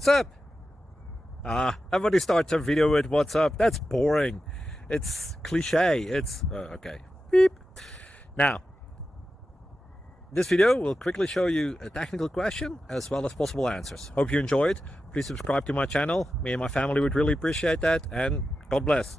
what's up? Everybody starts a video with what's up. That's boring. It's cliche. It's okay. Beep. Now, this video will quickly show you a technical question as well as possible answers. Hope you enjoy it. Please subscribe to my channel. Me and my family would really appreciate that, and God bless.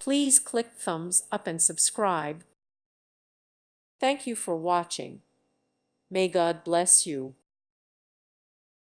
Please click thumbs up and subscribe. Thank you for watching. May God bless you.